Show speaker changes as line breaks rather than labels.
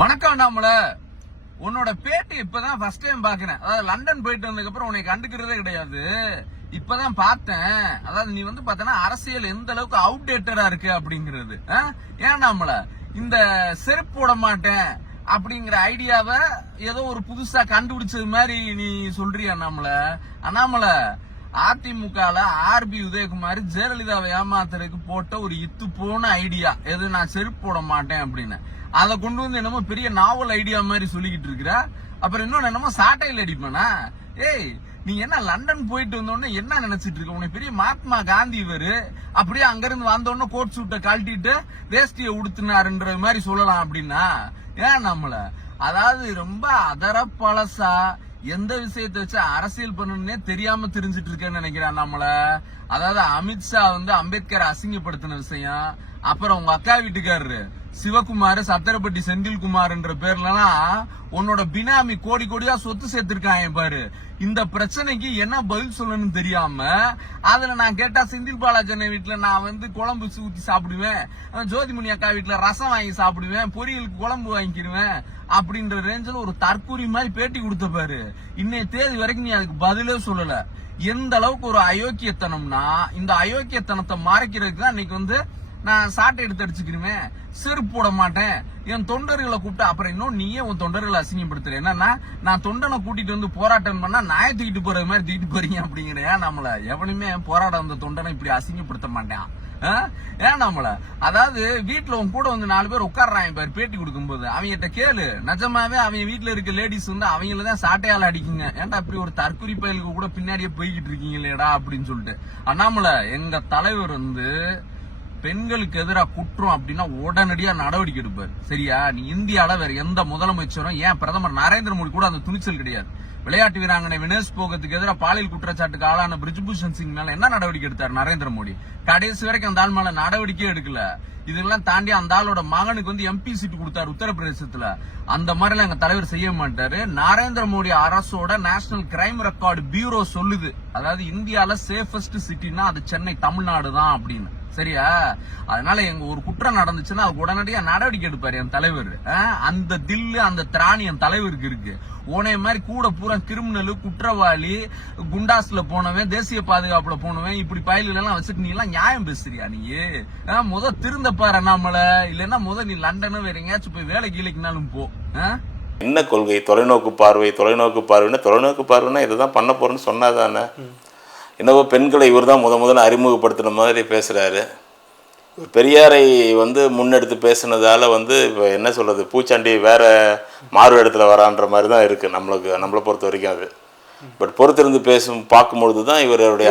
வணக்கம் நாமல உன்னோட பேட்டி இப்பதான் ஃபர்ஸ்ட் டைம் பாக்குறேன் அதாவது லண்டன் போயிட்டு வந்ததுக்கு அப்புறம் உன்னை கண்டுக்கிறதே கிடையாது. இப்பதான் பார்த்தேன். அதாவது நீ வந்து பார்த்தனா அரசியல் எந்த அளவுக்கு அவுடேட்டடா இருக்கு அப்படிங்கிறது. ஆ? ஏன் நாமல இந்த செருப்பு போட மாட்டேன் அப்படிங்கிற ஐடியாவை ஏதோ ஒரு புதுசா கண்டுபிடிச்சது மாதிரி நீ சொல்றிய அண்ணாமல? அண்ணாமல அதிமுகல ஆர்பி உதயகுமார் ஜெயலலிதாவை ஏமாத்துறதுக்கு போட்ட ஒரு இத்து போன ஐடியா எது? நான் செருப்பு போட மாட்டேன் அப்படின்னு. அதை கொண்டு வந்து என்னமோ பெரிய நாவல் ஐடியா மாதிரி சொல்லிக்கிட்டு இருக்கிற. அப்புறம் இன்னொன்னு என்னமோ சாட்டையில் அடிப்பேனா ஏய் நீ என்ன லண்டன் போயிட்டு வந்தோடனே என்ன நினைச்சிட்டு இருக்க? உனக்கு பெரிய மகாத்மா காந்தி இவரு. அப்படியே அங்கிருந்து வந்தோடனே கோட் சூட்டை கழட்டிட்டு வேஷ்டியை உடுத்தினாருன்ற மாதிரி சொல்லலாம் அப்படின்னா ஏன் நம்மள? அதாவது ரொம்ப அதர பழசா எந்த விஷயத்த வச்சு அரசியல் பண்ணணும்னே தெரியாம தெரிஞ்சிட்டு இருக்கேன்னு நினைக்கிறேன் நம்மள. அதாவது அமித்ஷா வந்து அம்பேத்கர் அசிங்கப்படுத்தின விஷயம். அப்புறம் உங்க அக்கா வீட்டுக்காரரு. சிவகுமார் சத்திரப்பட்டி செந்தில்குமார்ன்ற பேர்லனா உன்னோட பினாமி கோடி கோடியா சொத்து சேர்த்திருக்காங்க பாரு. இந்த பிரச்சனைக்கு என்ன பதில் சொல்லணும்னு தெரியாம அதுல நான் கேட்டா செந்தில் பாலாஜன வீட்டுல நான் வந்து குழம்பு ஊத்தி சாப்பிடுவேன். ஜோதிமணி அக்கா வீட்டுல ரசம் வாங்கி சாப்பிடுவேன். பொரியலுக்கு குழம்பு வாங்கிக்கிடுவேன் அப்படின்ற ரேஞ்சில் ஒரு தற்கூரி மாதிரி பேட்டி கொடுத்த பாரு. இன்னைய தேதி வரைக்கும் நீ அதுக்கு பதிலே சொல்லல. எந்த அளவுக்கு ஒரு அயோக்கியத்தனம்னா இந்த அயோக்கியத்தனத்தை மறைக்கிறதுக்கு தான் இன்னைக்கு வந்து நான் சாட்டை எடுத்து அடிச்சுக்கிருவேன் செருப்பு போட மாட்டேன். என் தொண்டர்களை கூப்பிட்டு அப்புறம் இன்னும் நீயே உன் தொண்டர்களை அசிங்கப்படுத்துற. என்னன்னா நான் தொண்டனை கூட்டிட்டு வந்து போராட்டம் பண்ணா நாயை தூக்கிட்டு போற மாதிரி தூக்கிட்டு போறீங்க அப்படிங்கிற நம்மள? எவனுமே போராட வந்த தொண்டனை இப்படி அசிங்கப்படுத்த மாட்டான். ஆ? ஏன் நம்மள? அதாவது வீட்டுல உன் கூட வந்து நாலு பேர் உட்கார்றாங்க பாரு பேட்டி கொடுக்கும்போது. அவங்ககிட்ட கேளு. நிஜமாவே அவங்க வீட்டுல இருக்க லேடிஸ் வந்து அவங்கள தான் சாட்டையால அடிக்குங்க. ஏன்டா அப்படி ஒரு தற்குறி பயலுக்கு கூட பின்னாடியே போய்கிட்டு இருக்கீங்களேடா அப்படின்னு சொல்லிட்டு. அண்ணாமலை எங்க தலைவர் வந்து பெண்களுக்கு எதிராக குற்றம் அப்படின்னா உடனடியா நடவடிக்கை எடுப்பார். சரியா? நீ இந்தியால வேற எந்த முதலமைச்சரும் ஏன் பிரதமர் நரேந்திர மோடி கூட அந்த துணிச்சல் கிடையாது. விளையாட்டு வீராங்கனை வினேஷ் போகத்துக்கு எதிராக பாலியல் குற்றச்சாட்டுக்கு ஆளான பிரிஜ்பூஷன் சிங் மேல என்ன நடவடிக்கை எடுத்தார் நரேந்திர மோடி? கடைசி வரைக்கும் அந்த ஆள் மேல நடவடிக்கையே எடுக்கல. இதெல்லாம் தாண்டி அந்த ஆளோட மகனுக்கு வந்து எம்பி சீட்டு கொடுத்தாரு உத்தரப்பிரதேசத்துல. அந்த மாதிரி எங்க தலைவர் செய்ய மாட்டாரு. நரேந்திர மோடி அரசோட நேஷனல் கிரைம் ரெக்கார்டு பியூரோ சொல்லுது. அதாவது இந்தியால சேஃபஸ்ட் சிட்டினா அது சென்னை தமிழ்நாடு தான் அப்படின்னு. சரியா? அதனால எங்க ஒரு குற்றம் நடந்துச்சுன்னா அது உடனடியா நடவடிக்கை எடுப்பாரு என் தலைவர். அந்த தில்லு அந்த திராணி என் தலைவருக்கு இருக்கு. உனைய மாதிரி கூட பூரா கிரிமினல் குற்றவாளி குண்டாஸ்ல போனவன் தேசிய பாதுகாப்புல போனவன் இப்படி பயில்கள் எல்லாம் வச்சுட்டு நீ எல்லாம் நியாயம் பேசுறியா நீ? முத திருந்த பாரு நம்மள இல்லைன்னா முத நீ லண்டனு வேற எங்கேயாச்சும் போய் வேலை கீழைக்குனாலும் போ. ஆஹ்?
என்ன கொள்கை? தொலைநோக்கு பார்வை தொலைநோக்கு பார்வைன்னா தொலைநோக்கு பார்வைன்னா இதை தான் பண்ண போறேன்னு சொன்னாதானே? என்னவோ பெண்களை இவர் தான் முத முதல்ல அறிமுகப்படுத்தின மாதிரி பேசுகிறாரு பெரியாரை வந்து முன்னெடுத்து பேசுனதால வந்து இப்போ என்ன சொல்கிறது பூச்சாண்டி வேற மாறு இடத்துல வரான்ற மாதிரி தான் இருக்குது நம்மளுக்கு நம்மளை பொறுத்த வரைக்கும் அது. பட் பொறுத்திருந்து பேசும் பார்க்கும்பொழுது தான் இவருடைய